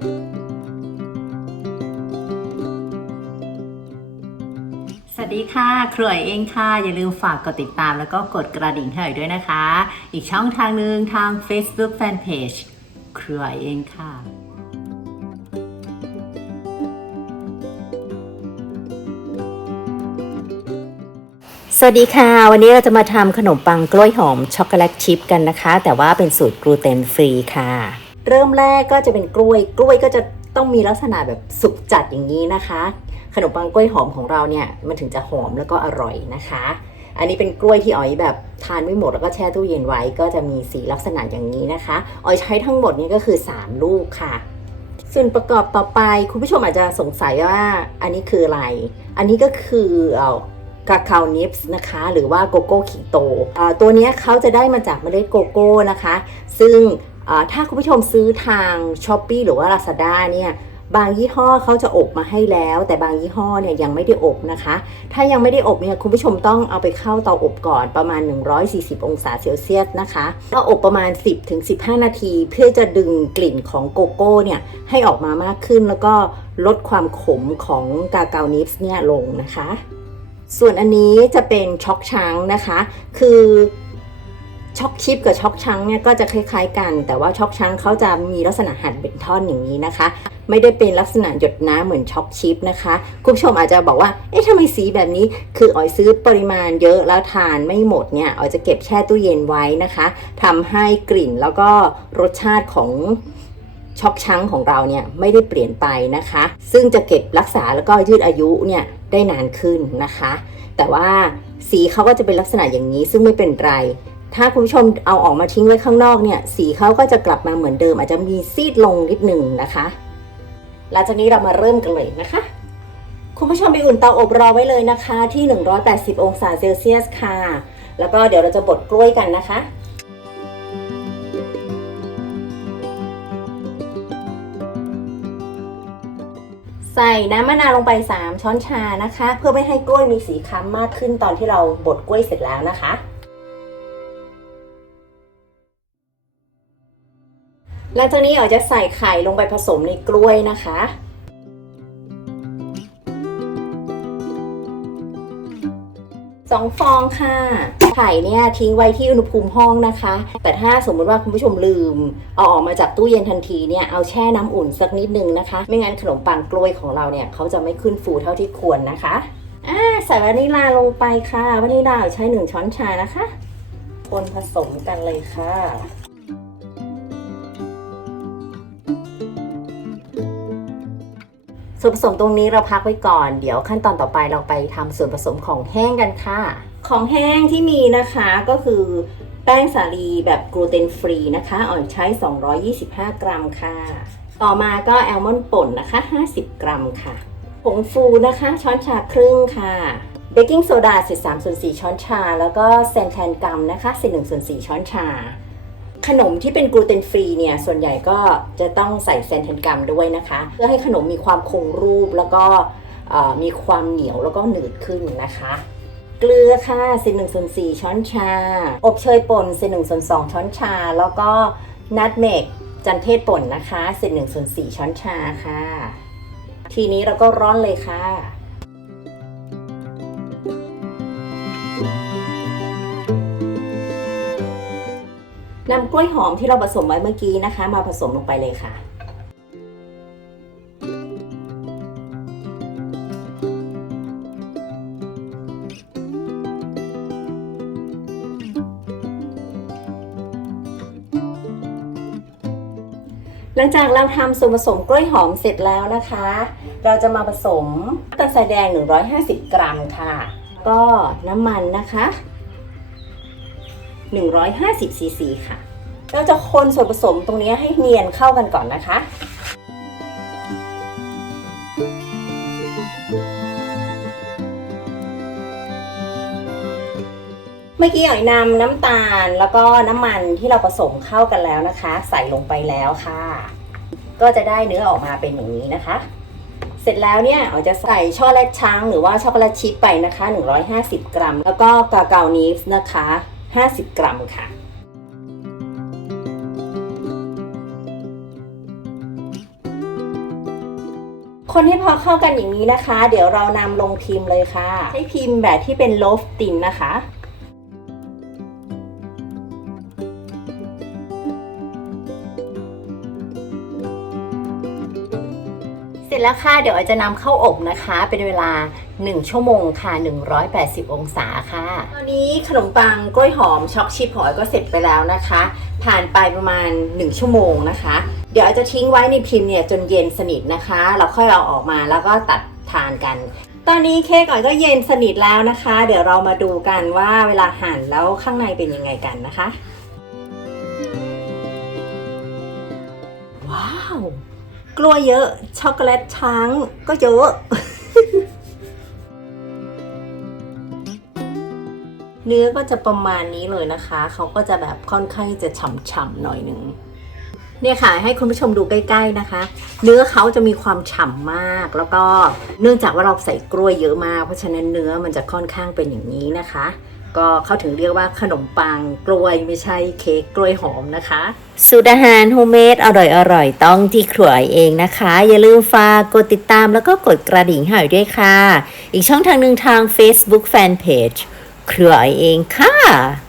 สวัสดีค่ะครัวเองค่ะ อย่าลืมฝากกดติดตามแล้วก็กดกระดิ่งให้ด้วยนะคะ อีกช่องทางหนึ่งทาง Facebook Fanpage ครัวเองค่ะสวัสดีค่ะ วันนี้เราจะมาทำขนมปังกล้วยหอมช็อกโกแลตชิพกันนะคะ แต่ว่าเป็นสูตรกลูเตนฟรีค่ะ เริ่มแรกก็จะเป็นกล้วย กล้วยก็จะต้องมีลักษณะแบบสุกจัดอย่างนี้นะคะ ขนมปังกล้วยหอมของเราเนี่ยมันถึงจะหอมแล้วก็อร่อยนะคะ อันนี้เป็นกล้วยที่อ๋อยแบบทานไม่หมดแล้วก็แช่ตู้เย็นไว้ ก็จะมีสีลักษณะอย่างนี้นะคะอ๋อยใช้ทั้งหมดนี้ก็คือ 3 ลูกค่ะ ส่วนประกอบต่อไปคุณผู้ชมอาจจะสงสัยว่าอันนี้คืออะไร อันนี้ก็คือเอ่อกาคาวนิปส์นะคะหรือว่าโกโก้ขิงโตตัวนี้เขาจะได้มาจากเมล็ดโกโก้นะคะ ซึ่ง ถ้าคุณผู้ชมซื้อทาง s h อ p e e หรือว่า Lazada เนี่ยบางยี่ห้อเขาจะอบมาให้แล้ว แต่บางยี่ห้อเนี่ยยังไม่ได้อบนะคะ ถ้ายังไม่ได้อบเนี่ยคุณผู้ชมต้องเอาไปเข้าเตาอบก่อนประมาณ 140 องศาเซลเซียสนะคะแล้วอบประมาณ 10-15 นาที เพื่อจะดึงกลิ่นของโกโก้เนี่ยให้ออกมามากขึ้นแล้วก็ลดความขมของกาเกานิฟส์เนี่ยลงนะคะ ส่วนอันนี้จะเป็นช็อกช้างนะคะ คือ ช็อกชิปกับช็อกช้างเนี่ยก็จะคล้ายๆกัน แต่ว่าช็อกช้างเขาจะมีลักษณะหั่นเป็นท่อนอย่างนี้นะคะ ไม่ได้เป็นลักษณะหยดน้ำเหมือนช็อกชิปนะคะคุณผู้ชมอาจจะบอกว่าเอ๊ะทำไมสีแบบนี้ คืออ๋อยซื้อปริมาณเยอะแล้วทานไม่หมดเนี่ยอ๋อยจะเก็บแช่ตู้เย็นไว้นะคะทำให้กลิ่นแล้วก็รสชาติของช็อกช้างของเราเนี่ยไม่ได้เปลี่ยนไปนะคะ ซึ่งจะเก็บรักษาแล้วก็ยืดอายุเนี่ยได้นานขึ้นนะคะ แต่ว่าสีเขาก็จะเป็นลักษณะอย่างนี้ซึ่งไม่เป็นไร ถ้าคุณผู้ชมเอาออกมาทิ้งไว้ข้างนอกเนี่ยสีเขาก็จะกลับมาเหมือนเดิม อาจจะมีซีดลงนิดหนึ่งนะคะหลังจากนี้เรามาเริ่มกันเลยนะคะ คุณผู้ชมไปอุ่นเตาอบรอไว้เลยนะคะ ที่ 180 องศาเซลเซียสค่ะ แล้วก็เดี๋ยวเราจะบดกล้วยกันนะคะใส่น้ำมะนาวลงไป 3 ช้อนชานะคะ เพื่อไม่ให้กล้วยมีสีค้ำมากขึ้นตอนที่เราบดกล้วยเสร็จแล้วนะคะ หลังจากนี้อ๋อจะใส่ไข่ลงไปผสมในกล้วยนะคะ สองฟองค่ะ ไข่เนี่ยทิ้งไว้ที่อุณหภูมิห้องนะคะ แต่ถ้าสมมติว่าคุณผู้ชมลืม เอาออกมาจากตู้เย็นทันทีเนี่ยเอาแช่น้ำอุ่นสักนิดนึงนะคะ ไม่งั้นขนมปังกล้วยของเราเนี่ยเขาจะไม่ขึ้นฟูเท่าที่ควรนะคะอ่าใส่วานิลลาลงไปค่ะวานิลลาใช้หนึ่งช้อนชานะคะ คนผสมกันเลยค่ะ ส่วนผสมตรงนี้เราพักไว้ก่อน เดี๋ยวขั้นตอนต่อไปเราไปทำส่วนผสมของแห้งกันค่ะ ของแห้งที่มีนะคะก็คือแป้งสาลีแบบกลูเตนฟรีนะคะอ่อนใช้ 225 กรัมค่ะ ต่อมาก็แอลมอนด์ป่นนะคะ 50 กรัมค่ะ ผงฟูนะคะ ช้อนชาครึ่งค่ะเบกกิ้งโซดา13ส่วน4ช้อนชา แล้วก็แซนแทนกัมนะคะ11ส่วน4ช้อนชา ขนมที่เป็นกลูเตนฟรีเนี่ยส่วนใหญ่ก็จะต้องใส่แซนเทนกัมด้วยนะคะ เพื่อให้ขนมมีความคงรูปแล้วก็มีความเหนียวแล้วก็หนืดขึ้นนะคะ เกลือค่ะเศษหนึ่งส่วนสี่ช้อนชา อบเชยป่นเศษหนึ่งส่วนสองช้อนชา แล้วก็นัทเมกจันเทศป่นนะคะเศษหนึ่งส่วนสี่ช้อนชาค่ะ ทีนี้เราก็ร้อนเลยค่ะ นำกล้วยหอมที่เราผสมไว้เมื่อกี้นะคะ มาผสมลงไปเลยค่ะ หลังจากเราทำส่วนผสมกล้วยหอมเสร็จแล้วนะคะ เราจะมาผสมตาลทรายแดง 150 กรัมค่ะ ก็น้ำมันนะคะ 150ซีซีค่ะ เราจะคนส่วนผสมตรงนี้ให้เนียนเข้ากันก่อนนะคะเมื่อกี้อ๋อยนำน้ำตาลแล้วก็น้ำมันที่เราผสมเข้ากันแล้วนะคะ ใส่ลงไปแล้วค่ะ ก็จะได้เนื้อออกมาเป็นอย่างนี้นะคะ เสร็จแล้วเนี่ยอ๋อจะใส่ช็อกโกแลตช้างหรือว่าช็อกโกแลตชิพไปนะคะ 150 กรัม แล้วก็กาเกานีฟนะคะ 50 กรัมค่ะ คนให้พอเข้ากันอย่างนี้นะคะ เดี๋ยวเรานำลงพิมพ์เลยค่ะให้พิมพ์แบบที่เป็นโลฟตินนะคะ ร็จแล้วค่ะ เดี๋ยวอาจจะนำเข้าอบนะคะ เป็นเวลา 1 ชั่วโมงค่ะ 180 องศาค่ะ ตอนนี้ขนมปังกล้วยหอมช็อกชิพของออยก็เสร็จไปแล้วนะคะ ผ่านไปประมาณ 1 ชั่วโมงนะคะ เดี๋ยวอาจจะทิ้งไว้ในพิมพ์เนี่ยจนเย็นสนิทนะคะ เราค่อยเอาออกมาแล้วก็ตัดทานกัน ตอนนี้เค้กอ่อยก็เย็นสนิทแล้วนะคะ เดี๋ยวเรามาดูกันว่าเวลาหั่นแล้วข้างในเป็นยังไงกันนะคะ ว้าว กล้วยเยอะ ช็อกโกแลตช้างก็เยอะ เนื้อก็จะประมาณนี้เลยนะคะ เขาก็จะแบบค่อนข้างจะฉ่ำๆหน่อยหนึ่งเนี่ยค่ะให้คุณผู้ชมดูใกล้ ๆนะคะ เนื้อเขาจะมีความฉ่ำมาก แล้วก็เนื่องจากว่าเราใส่กล้วยเยอะมาก เพราะฉะนั้นเนื้อมันจะค่อนข้างเป็นอย่างนี้นะคะ ก็เขาถึงเรียกว่าขนมปังกล้วยไม่ใช่เค้กกล้วยหอมนะคะ สูตรอาหารโฮมเมดอร่อยอร่อยต้องที่ครัวเองนะคะ อย่าลืมฝากกดติดตามแล้วก็กดกระดิ่งให้ด้วยค่ะ อีกช่องทางหนึ่งทาง Facebook Fanpage ครัวเองค่ะ